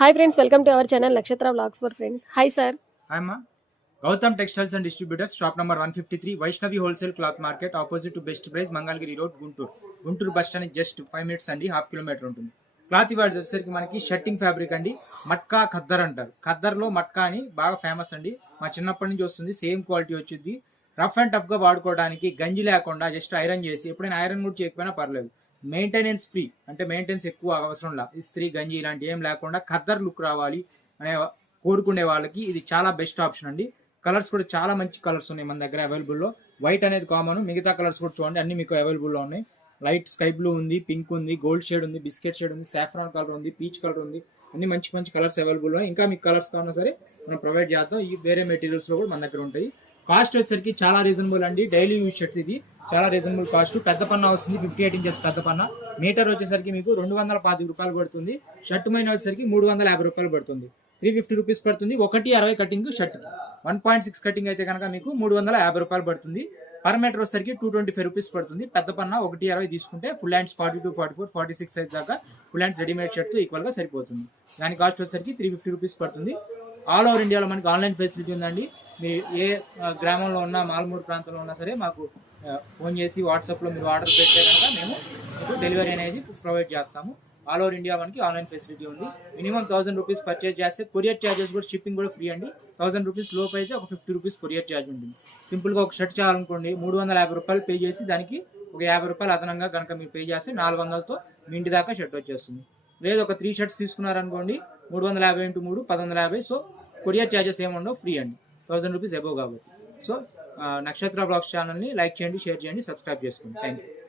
Hi friends welcome to our channel Nakshatra blogs for friends hi sir అమ్మా Gautam textiles and distributors shop number one fifty three Vaishnavi wholesale cloth market opposite to best price Mangalagiri road Guntur Guntur bus stand just five minutes అండి half kilometre ఉంటుంది. Cloth ఇవాళ వచ్చేసరికి మనకి shutting fabric అండి. మట్కా ఖద్దర్ అంటారు. ఖద్దర్లో మట్కా అని బాగా famous అండి. మా చిన్నప్పటి నుంచి వస్తుంది సేమ్ క్వాలిటీ వచ్చింది. రఫ్ అండ్ టఫ్గా వాడుకోవడానికి గంజి లేకుండా జస్ట్ ఐరన్ చేసి ఎప్పుడైనా ఐరన్ కూడా చేయకపోయినా పర్లేదు. మెయింటెనెన్స్ ఫ్రీ అంటే మెయింటెనెన్స్ ఎక్కువ అవసరం లా. ఇస్త్రీ గంజి ఇలాంటి ఏం లేకుండా ఖద్దర్ లుక్ రావాలి అనే కోరుకునే వాళ్ళకి ఇది చాలా బెస్ట్ ఆప్షన్ అండి. కలర్స్ కూడా చాలా మంచి కలర్స్ ఉన్నాయి మన దగ్గర అవైలబుల్లో. వైట్ అనేది కామన్ మిగతా కలర్స్ కూడా చూడండి అన్ని మీకు అవైలబుల్లో ఉన్నాయి. లైట్ స్కై బ్లూ ఉంది పింక్ ఉంది గోల్డ్ షేడ్ ఉంది బిస్కెట్ షేడ్ ఉంది సాఫ్రాన్ కలర్ ఉంది పీచ్ కలర్ ఉంది. అన్ని మంచి మంచి కలర్స్ అవైలబుల్ ఉన్నాయి. ఇంకా మీకు కలర్స్ కావాలన్నా సరే మనం ప్రొవైడ్ చేద్దాం. ఈ వేరే మెటీరియల్స్లో కూడా మన దగ్గర ఉంటాయి. కాస్ట్ వచ్చేసరికి చాలా రీజనబుల్ అండి. డైలీ యూజ్ షర్ట్స్ ఇది. చాలా రీజనబుల్ కాస్ట్ పెద్ద పన్న వస్తుంది ఫిఫ్టీ ఎయిట్ ఇంచెస్ పెద్ద పన్న. మీటర్ వచ్చేసరికి మీకు రెండు వందల పాతిక రూపాయలు పడుతుంది. షర్ట్ మైన వచ్చేసరికి మూడు వందల యాభై రూపాయలు పడుతుంది. త్రీ ఫిఫ్టీ రూపీస్ పడుతుంది. ఒకటి అరవై cutting shirt. One point six cutting అయితే కనుక మీకు మూడు వందల యాభై రూపాయలు పడుతుంది. పర్ మీటర్ వచ్చేసరికి టూ ట్వంటీ ఫైవ్ రూపీస్ పడుతుంది. పెద్ద పన్న ఒకటి అరవై తీసుకుంటే full hands forty two forty four forty six size దాకా ఫుల్ హ్యాండ్స్ రెడీమేడ్ షర్ట్ ఈక్వల్గా సరిపోతుంది. దాని కాస్ట్ వచ్చేసరికి త్రీ ఫిఫ్టీ రూపీస్ పడుతుంది. ఆల్ ఓవర్ ఇండియాలో మనకి ఆన్లైన్ ఫెసిలిటీ ఉందండి. మీ ఏ గ్రామంలో ఉన్నా మాల్మూరు ప్రాంతంలో ఉన్నా సరే మాకు ఫోన్ చేసి వాట్సాప్లో మీరు ఆర్డర్ పెట్టే కనుక మేము మీకు డెలివరీ అనేది ప్రొవైడ్ చేస్తాము. ఆల్ ఓవర్ ఇండియా మనకి ఆన్లైన్ ఫెసిలిటీ ఉంది. మినిమం థౌసండ్ రూపీస్ పర్చేజ్ చేస్తే కొరియర్ ఛార్జెస్ కూడా షిప్పింగ్ కూడా ఫ్రీ అండి. థౌసండ్ రూపీస్ లోపు అయితే ఒక ఫిఫ్టీ రూపీస్ కొరియర్ ఛార్జ్ ఉంటుంది. సింపుల్గా ఒక షర్ట్ చేయాలనుకోండి మూడు వందల యాభై రూపాయలు పే చేసి దానికి ఒక యాభై రూపాయలు అదనంగా కనుక మీరు పే చేస్తే నాలుగు వందలతో మీ ఇంటి దాకా షర్ట్ వచ్చేస్తుంది. లేదు ఒక త్రీ షర్ట్స్ తీసుకున్నారనుకోండి మూడు వందల యాభై ఇంటూ మూడు పది వందల యాభై సో కొరియర్ ఛార్జెస్ ఏముండవు ఫ్రీ అండి. థౌసండ్ రూపీస్ అబోవ్ కాబట్టి. సో నక్షత్ర బ్లాగ్స్ ఛానల్ని లైక్ చేయండి షేర్ చేయండి సబ్స్క్రైబ్ చేసుకోండి. Thank you